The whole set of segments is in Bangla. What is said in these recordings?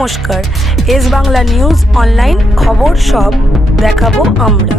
নমস্কার, এস বাংলা নিউজ অনলাইন খবর সব দেখাবো আমরা।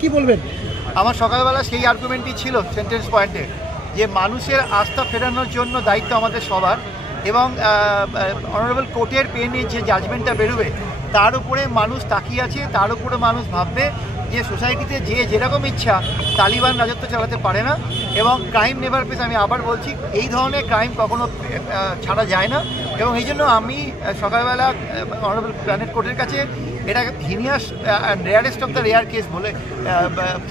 কি বলবেন? আমার সকালবেলা সেই আর্গুমেন্টই ছিল সেন্টেন্স পয়েন্টে, যে মানুষের আস্থা ফেরানোর জন্য দায়িত্ব আমাদের সবার, এবং অনারেবল কোর্টের পেনে যে জাজমেন্টটা বেরোবে তার উপরে মানুষ তাকিয়ে আছে, তার উপরে মানুষ ভাববে যে সোসাইটিতে যে যেরকম ইচ্ছা তালিবান রাজত্ব চালাতে পারে না, এবং ক্রাইম নেভার পেস। আমি আবার বলছি, এই ধরনের ক্রাইম কখনো ছাড়া যায় না, এবং এই জন্য আমি সকালবেলা অনারেবল প্ল্যানেট কোর্টের কাছে এটা heinous rarest of the rare case বলে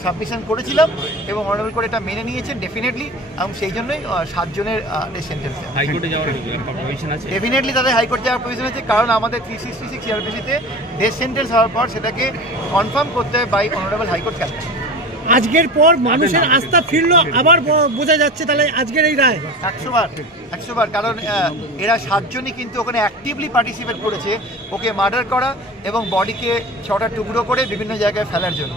সাবমিশন করেছিলাম, এবং অনারেবল কোর্ট এটা মেনে নিয়েছেন ডেফিনেটলি, এবং সেই জন্যই 7 জনের সেন্টেন্স। ডেফিনেটলি তাদের হাইকোর্ট যাওয়ার প্রয়োজন আছে, কারণ আমাদের 366 সিআরপিসিতে ডেথ সেন্টেন্স হওয়ার পর সেটাকে কনফার্ম করতে হয় বাই অনারেবল হাইকোর্ট ক্যালকাটা। আজকের পর মানুষের আস্থা ফিরলো, আবার বোঝা যাচ্ছে তাহলে আজকের এই রায় 100 বার, কারণ এরা 7 জনই কিন্তু ওখানে অ্যাক্টিভলি পার্টিসিপেট করেছে ওকে মার্ডার করা এবং বডিকে 6টা টুকরো করে বিভিন্ন জায়গায় ফেলার জন্য,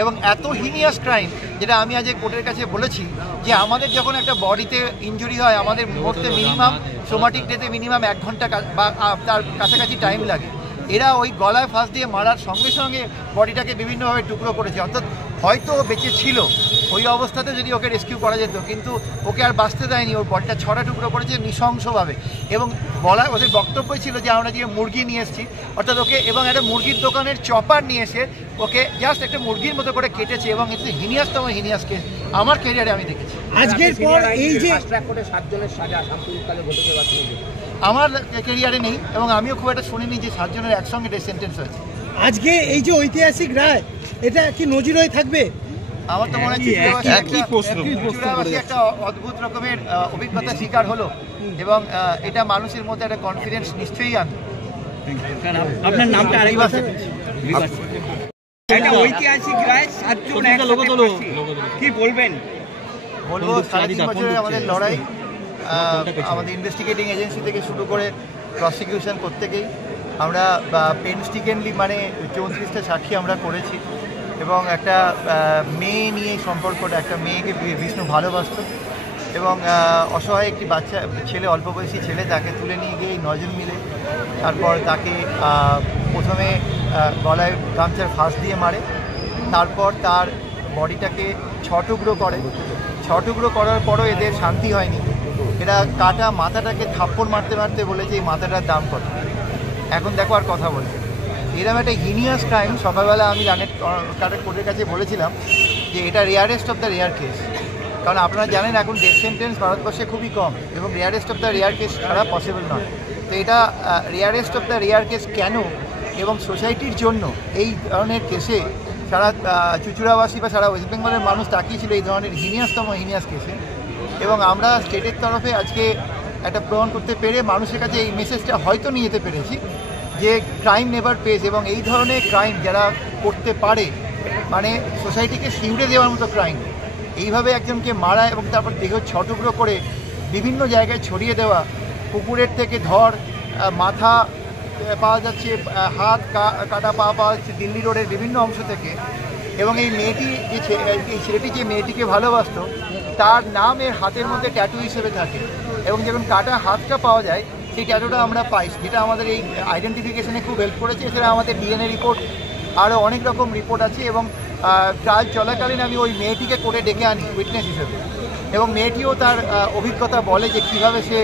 এবং এত হিনিয়াস ক্রাইম, যেটা আমি আজ কোর্টের কাছে বলেছি যে আমাদের যখন একটা বডিতে ইনজুরি হয় আমাদের মরতে মিনিমাম সোমাটিক ডেতে মিনিমাম 1 ঘন্টা বা তার কাছাকাছি টাইম লাগে, এরা ওই গলায় ফাঁস দিয়ে মারার সঙ্গে সঙ্গে বডিটাকে বিভিন্নভাবে টুকরো করেছে। অর্থাৎ হয়তো বেঁচে ছিল, ওই অবস্থাতে যদি ওকে রেস্কিউ করা যেত, কিন্তু ওকে আর বাঁচতে দেয়নি, ওর বডিটা 6টা টুকরো করেছে নৃশংসভাবে, এবং ওদের বক্তব্যই ছিল যে আমরা যে মুরগি নিয়ে এসেছি, অর্থাৎ ওকে, এবং একটা মুরগির দোকানের চপার নিয়ে এসে ওকে জাস্ট একটা মুরগির মতো করে কেটেছে, এবং এতে হিনিয়াসতম হিনিয়াস কেস আমার ক্যারিয়ারে আমি দেখেছি। আজকের পর এই যে 7 জনের সাজা সাম্প্রতিককালে ঘটেছে বা আমার ক্যারিয়ারে নেই, এবং আমিও খুব একটা শুনিনি যে 7 জনের একসঙ্গে ডেথ সেন্টেন্স হয়েছে। আজকে এই যে ঐতিহাসিক রায়, এটা কি নজির হয়ে থাকবে? আমার তো মনে হচ্ছে একটা অদ্ভুত রকমের অভিজ্ঞতা শিকার হলো, এবং এটা মানুষের মধ্যে একটা কনফিডেন্স নিশ্চয়ই আনবে। আপনার নামটা আরেকবার একটা ঐতিহাসিক রায়, 7 জন কি বলবেন? বলবো 3.5 বছরের আমাদের লড়াই, আমাদের ইনভেস্টিগেটিং এজেন্সি থেকে শুরু করে প্রসিকিউশন প্রত্যেকেই আমরা পেনস্টিকেনলি মানে 34টা সাক্ষী আমরা করেছি, এবং একটা মেয়ে নিয়ে সম্পর্কটা, একটা মেয়েকে বিষ্ণু ভালোবাসত, এবং অসহায় একটি বাচ্চা ছেলে, অল্প বয়সী ছেলে, তাকে তুলে নিয়ে গিয়ে 9 জন মিলে তারপর তাকে প্রথমে গলায় গামছার ফাঁস দিয়ে মারে, তারপর তার বডিটাকে 6 টুকরো করে। 6 টুকরো করার পরও এদের শান্তি হয়নি, এরা কাটা মাথাটাকে থাপ্পড় মারতে মারতে বলেছে এই মাথাটার দাম কত, এখন দেখো আর কথা বলছে। এরকম একটা হিনিয়াস ক্রাইম, সকালবেলা আমি কোর্টের কাছে বলেছিলাম যে এটা rarest of the rare case, কারণ আপনারা জানেন এখন ডেথ সেন্টেন্স ভারতবর্ষে খুবই কম, এবং rarest of the rare case ছাড়া পসিবল নয়। তো এটা rarest of the rare case কেন, এবং সোসাইটির জন্য এই ধরনের কেসে সারা চুচুড়াবাসী বা সারা ওয়েস্ট বেঙ্গলের মানুষ তাকিয়েছিল এই ধরনের হিনিয়াসতম হিনিয়াস কেসে, এবং আমরা স্টেটের তরফে আজকে একটা প্রমাণ করতে পেরে মানুষের কাছে এই মেসেজটা হয়তো নিয়ে যেতে পেরেছি যে ক্রাইম নেভার পেজ, এবং এই ধরনের ক্রাইম যারা করতে পারে, মানে সোসাইটিকে শিউড়ে দেওয়ার মতো ক্রাইম, এইভাবে একজনকে মারা এবং তারপর দেহ 6 টুকরো করে বিভিন্ন জায়গায় ছড়িয়ে দেওয়া, কুকুরের থেকে ধর, মাথা পাওয়া যাচ্ছে, হাত কাটা পা পাওয়া যাচ্ছে দিল্লি রোডের বিভিন্ন অংশ থেকে, এবং এই মেয়েটি এই ছেলেটি যে মেয়েটিকে ভালোবাসতো তার নাম এর হাতের মধ্যে ট্যাটু হিসেবে থাকে, এবং যখন কাটা হাতটা পাওয়া যায় সেই ট্যাটুটা আমরা পাই, যেটা আমাদের এই আইডেন্টিফিকেশনে খুব হেল্প করেছে। এছাড়া আমাদের ডিএনএ রিপোর্ট, আরও অনেক রকম রিপোর্ট আছে, এবং ট্রায়াল চলাকালীন আমি ওই মেয়েটিকে কোর্টে ডেকে আনি উইটনেস হিসেবে, এবং মেয়েটিও তার অভিজ্ঞতা বলে যে কীভাবে সে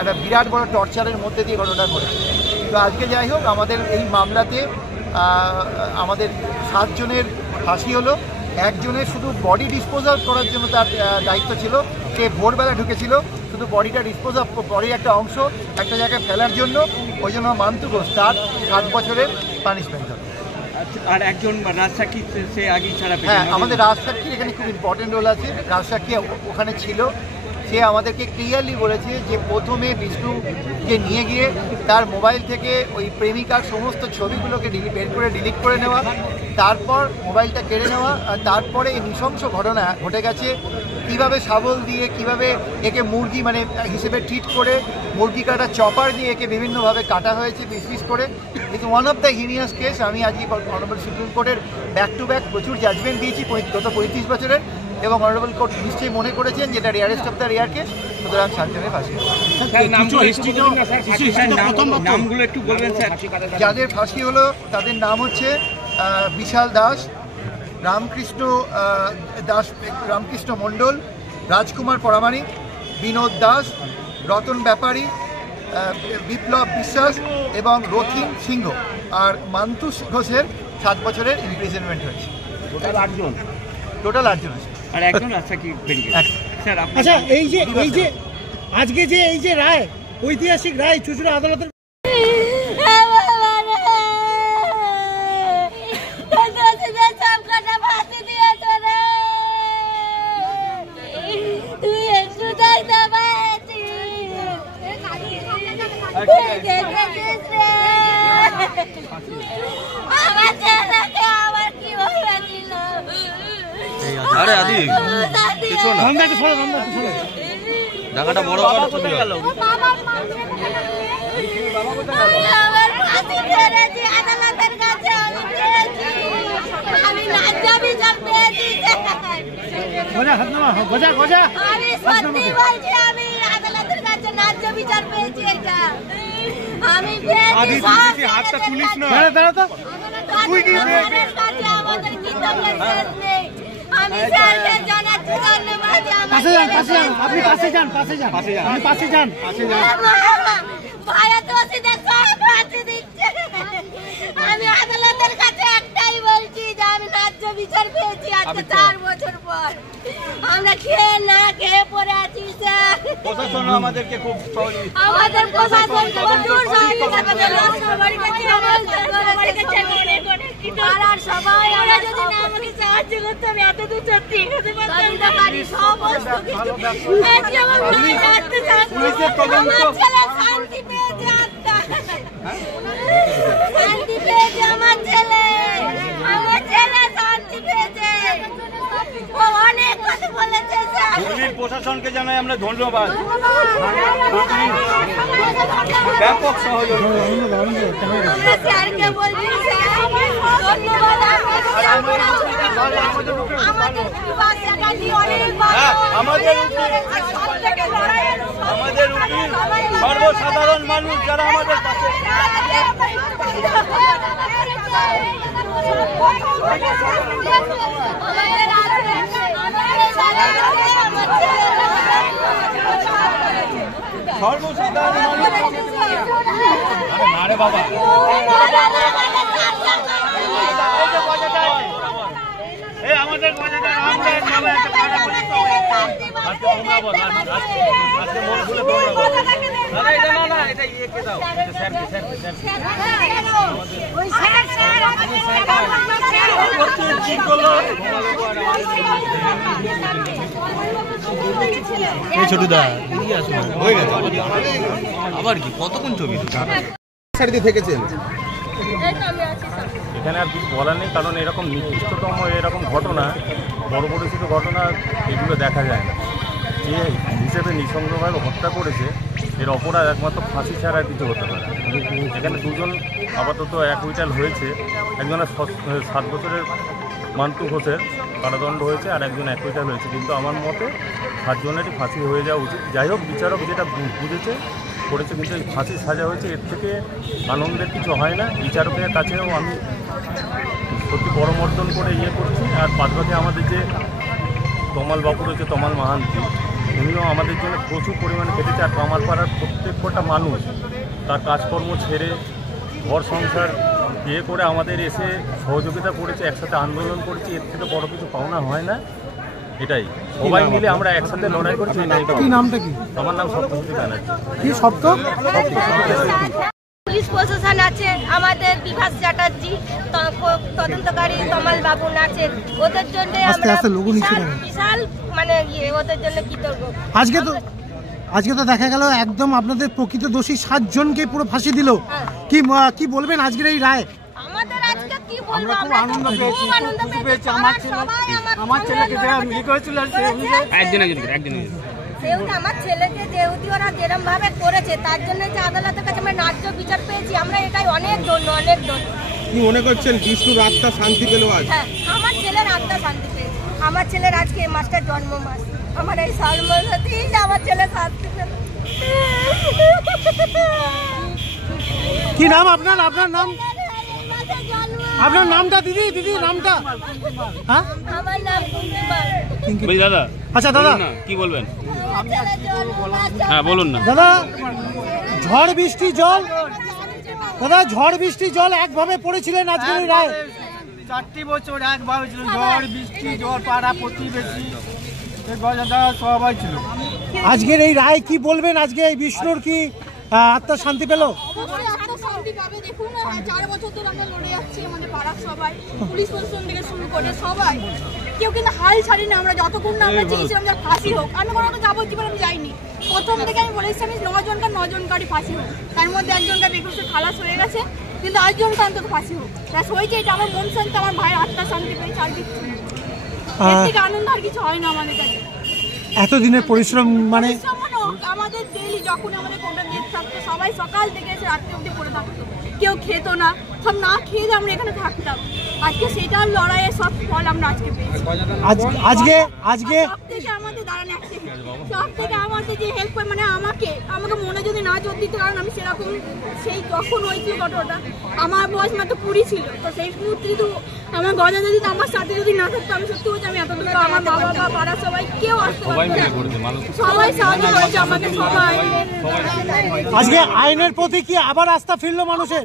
একটা বিরাট বড় টর্চারের মধ্যে দিয়ে ঘটনা ঘটেছে। তো আজকে যাই হোক, আমাদের এই মামলাতে আমাদের 7 জনের ফাঁসি হলো। একজনের শুধু বডি ডিসপোজাল করার জন্য তার দায়িত্ব ছিল, সে ভোরবেলা ঢুকেছিল শুধু বডিটা ডিসপোজ অফ, বডির একটা অংশ একটা জায়গায় ফেলার জন্য, ওই জন্য মান্তু ঘোষ তার 7 বছরের পানিশমেন্ট হবে। আর একজন রাজসাক্ষী সে আগেই ছাড়া পেয়েছে। হ্যাঁ, আমাদের রাজসাক্ষীর এখানে খুব ইম্পর্টেন্ট রোল আছে। রাজসাক্ষী ওখানে ছিল, সে আমাদেরকে ক্লিয়ারলি বলেছে যে প্রথমে বিষ্ণুকে নিয়ে গিয়ে তার মোবাইল থেকে ওই প্রেমিকার সমস্ত ছবিগুলোকে বের করে ডিলিট করে নেওয়া, তারপর মোবাইলটা কেড়ে নেওয়া, আর তারপরে এই নৃশংস ঘটনা ঘটে গেছে। কীভাবে শাবল দিয়ে, কিভাবে একে মুরগি মানে হিসেবে ট্রিট করে, মুরগি কাটা চপার দিয়ে একে বিভিন্নভাবে কাটা হয়েছে পিস পিস করে। It's one of the heinous case. আমি আজকে অনারেবল সুপ্রিম কোর্টের ব্যাক টু ব্যাক প্রচুর জাজমেন্ট দিয়েছি গত 35 বছরের, এবং অনারেবল কোর্ট নিশ্চয়ই মনে করেছেন যেটা rarest of the rare case, সুতরাং 7 জনের ফাঁসি। যাদের ফাঁসি হলো তাদের নাম হচ্ছে বিশাল দাস, রামকৃষ্ণ মণ্ডল, রাজকুমার পরামানিক, বিনোদ দাস, রতন ব্যাপারী, বিপ্লব বিশ্বাস এবং রথিন সিংহ। আর মান্তু ঘোষের 7 বছরের ইমপ্রিজনমেন্ট হয়েছে। টোটাল 8 জন আছে। আর একজন আচ্ছা কি বেরিয়ে স্যার আপনি আচ্ছা এই যে আজকে যে এই যে রায়, ঐতিহাসিক রায় চুঁচুড়া আদালতের আরে আদি কিছু না ঢাকাটা বড় করে চলে গেল। হাতটা তুলিস না। আমি স্যারকে জানাচ্ছি ধন্যবাদ। আপনি পাশে যান, পাশে যান। ভাইয়া তো সিধা সব ফাঁসি দিচ্ছে। আমি আদালতের কাছে একটাই বলছি যে আমি ন্যায্য বিচার পেয়েছি আজকে 4 বছর পর। আমরা খেয়ে না খেয়ে পড়ে আছি স্যার। প্রশাসন আমাদেরকে খুব আমাদের প্রশাসন প্রচুর সহযোগিতা আর সবাই আমরা যদি না আমাকে সাহায্য করতে আমি এত দূর সত্যি এখানে পারি সমস্ত কিছু আমার ছেলে শান্তি পেয়েছে, আত্মা শান্তি পেয়েছে, আমার ছেলে শান্তি পেয়েছে। ও অনেক কথা বলেছে স্যার। হুগলির প্রশাসনকে জানাই আমরা ধন্যবাদ, ব্যাপক সহযোগিতা। স্যারকে বলছি স্যার ধন্যবাদ। আমাদের বাচ্চাটা নিয়ে অনেক আমাদের সর্বসাধারণ মানুষ যারা আমাদের পাশে সর্বসাধারণ আরে বাবা আমাদের আজকে তোমরা বল, আজকে মন খুলে তোমরা বল। না এটা ইয়েকে দাও, স্যারকে ছোটদা হয়ে গেছে। আবার কি কতক্ষণ ছবি থেকেছেন এখানে? আর কিছু বলার নেই, কারণ এরকম নির্দিষ্টতম এরকম ঘটনা, বড় পরিচিত ঘটনা এগুলো দেখা যায় না। যে হিসেবে নৃশংসভাবে হত্যা করেছে এর অপরাধ একমাত্র ফাঁসি ছাড়া কিছু হতে পারে। এখানে 2 জন আপাতত অ্যাকুইটাল হয়েছে, একজনের 7 বছরের মান্তু ঘোষের কারাদণ্ড হয়েছে আর একজন অ্যাকুইটাল হয়েছে, কিন্তু আমার মতে 7 জনেরই ফাঁসি হয়ে যাওয়া উচিত। যাই হোক, বিচারক যেটা বুঝেছে করেছে, কিন্তু এই ফাঁসির সাজা হয়েছে, এর থেকে আনন্দের কিছু হয় না। বিচারকের কাছেও আমি সত্যি পরমর্দন করে করছি। আর বাদবাকি আমাদের যে তমাল বাবু রয়েছে, তমাল মাহান্তি, উনিও আমাদের জন্য প্রচুর পরিমাণে কেটেছে। আর কামারপাড়ার প্রত্যেকটা মানুষ তার কাজকর্ম ছেড়ে ঘর সংসার করে আমাদের এসে সহযোগিতা করেছে, একসাথে আন্দোলন করেছি। এর থেকে বড় কিছু পাওনা হয় না। এটাই সবাই মিলে আমরা একসাথে লড়াই করছি। কি নামটা কি? আমার নাম সপ্তশতী ব্যানার্জি। কি সপ্ত? পুলিশ প্রশাসন আছে, আমাদের বিভাস চ্যাটার্জি, তদন্তকারী তমাল বাবু নাচের, ওদের জন্য আমরা বিশাল মানে ওদের জন্য কৃতজ্ঞ। আজকে তো দেখা গেল একদম আপনাদের প্রকৃত দোষী 7 জনকে পুরো ফাঁসি দিল। কি বলবেন আজকের এই রায়? আমাদের আজকে কি বলবো, খুব আনন্দ পেয়েছি, খুশি পেয়েছি। আমার ছেলেকে যে মিলি করেছিল একদিন যেহেতু আমার ছেলেকে যেহেতু ওরা যেরকম ভাবে করেছে তার জন্য যে আদালতের কাছে আমরা ন্যায্য বিচার পেয়েছি, আমরা এটাই অনেক ধন্য। কি মনে করছেন বিষ্ণুর আত্মা শান্তি পেল আজ? হ্যাঁ, আমার ছেলের আত্মা শান্তি পেয়েছে। আমার ছেলের আজকে মাসটার জন্ম মাস, আমার এই সালমাতেই আমার ছেলে শান্তি পেল। কি নাম আপনার নাম? আপনার নামটা দিদি নামটা? হ্যাঁ, আমার নাম কুঙ্কিমাল। দাদা। আচ্ছা দাদা কি বলবেন? হ্যাঁ বলুন না দাদা। ঝড় বৃষ্টি জল একভাবে পড়েছিলেন আজকের এই রায়? 4টি বছর একভাবে ছিল, ঝড় বৃষ্টি জল পাড়া প্রতিবেশী সবাই ছিল। আজকের এই রায় কি বলবেন? আজকে এই বিষ্ণুর কি আত্মা শান্তি পেল? অবশ্যই আত্মা শান্তি পাবে। দেখুন 4 বছর ধরে আমরা লড়ে যাচ্ছি, আমাদের পাড়ার সবাই, পুলিশ প্রশাসন থেকে শুরু করে সবাই, কেউ কিন্তু হাল ছাড়ি না। আমরা যতক্ষণ না আমরা চেয়েছিলাম যে ফাঁসি হোক, আমি কোনো তো যাবজ্জীবন আমি যাইনি। প্রথম থেকে আমি বলেছি আমি 9 জনকারই ফাঁসি হোক, তার মধ্যে একজনকার 21 খালাস হয়ে গেছে, কিন্তু 8 জনকার অন্তত ফাঁসি হোক। ব্যাস হয়েছে এটা, আমার মন শান্তি, আমার ভাইয়ের আত্মা শান্তি পেয়েছে, আর কিছু না। এর থেকে আনন্দ আর কিছু হয় না আমাদের কাছে। এতদিনের পরিশ্রম মানে আমাদের ডেইলি যখন আমাদের কোনটা ডেট থাকতো, সবাই সকাল থেকে এসে রাত্রে অবধি পড়ে থাকতো, কেউ খেত না, সব না খেয়ে আমরা এখানে থাকতাম। আজকে সেটার লড়াইয়ের সব ফল আমরা আজকে পেয়েছি। আজকে সব থেকে আমাদের দাঁড়ানো সব থেকে আমাদের যে হেল্প করে, মানে আমাকে মনে যদি না জোর দিত, কারণ আমি সেরকম সেই যখন হয়েছিল ঘটনাটা আমার বয়স মাত্র 20 ছিল, তো সেই মুহূর্তে কিন্তু আমার গজা যদি আমার সাথে যদি না থাকতো, আমি সত্যি বলছি আমি এত দূর আমার বাবা বা পাড়া সবাই কেউ আসতে পারতো না। সবাই সাহায্য করেছে আমাকে, সবাই। আজকে আইনের প্রতি কি আবার আস্থা ফিরলো মানুষের?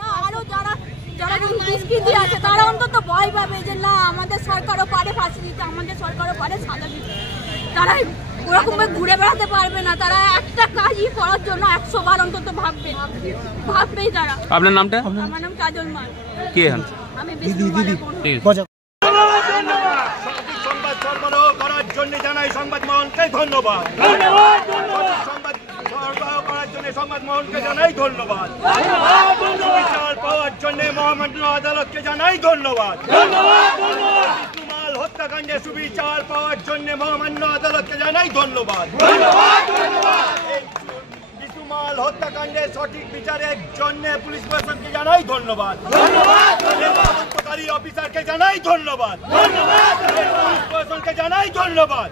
না, আরো যারা দুষ্কৃতী আছে তারা অন্তত ভয় পাবে যে না, আমাদের সরকারও পারে ফাঁসি দিতে, আমাদের সরকারও পারে সাজা দিতে। তারা ওরকম ঘুরে বেড়াতে পারবে না, তারা একটা কাজই করার জন্য 100 বার অন্তত ভাববেই তারা। আপনার নামটা? আমার নাম কাজল মাল। কে হন? আমি সংবাদ সরবরাহ করার জন্য জানাই সংবাদ মহলকে ধন্যবাদ। সংবাদ সরবরাহ করার জন্য সংবাদ মহলকে জানাই ধন্যবাদ। বিচার পাওয়ার জন্য মহামান্য আদালতকে জানাই ধন্যবাদ। বিষ্ণুমাল হত্যাকাণ্ডে সুবিচার পাওয়ার জন্য মহামান্য আদালতকে জানাই ধন্যবাদ। বিষ্ণুমাল হত্যাকাণ্ডের সঠিক বিচারের জন্য পুলিশ প্রশাসনকে জানাই ধন্যবাদ। তদন্তকারী অফিসারকে জানাই ধন্যবাদ। পুলিশ প্রশাসনকে জানাই ধন্যবাদ।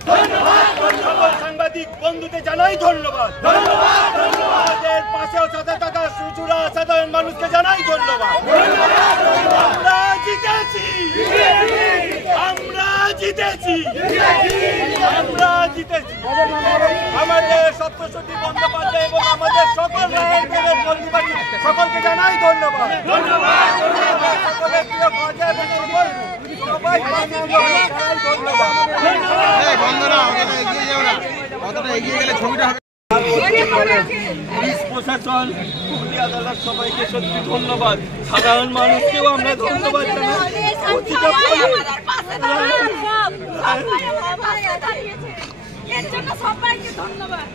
সকল সাংবাদিক বন্ধুদের জানাই ধন্যবাদ। আমাদের পাশেও সাথে থাকা সুচুরা সাধারণ মানুষকে জানাই ধন্যবাদ। আমরা জিতেছি, আমরা জিতেছি, আমরা জিতেছি। আমাদের সপ্তশতী বন্দ্যোপাধ্যায় এবং আমাদের সকল রাজনীতির বন্ধুবান্ধব সকলকে জানাই ধন্যবাদ। সকলের প্রিয় কাজে এবং সবাই পুলিশ প্রশাসন, আদালত সবাইকে সত্যি ধন্যবাদ। সাধারণ মানুষকেও আমরা ধন্যবাদ জানাই। এর জন্য সবাইকে ধন্যবাদ।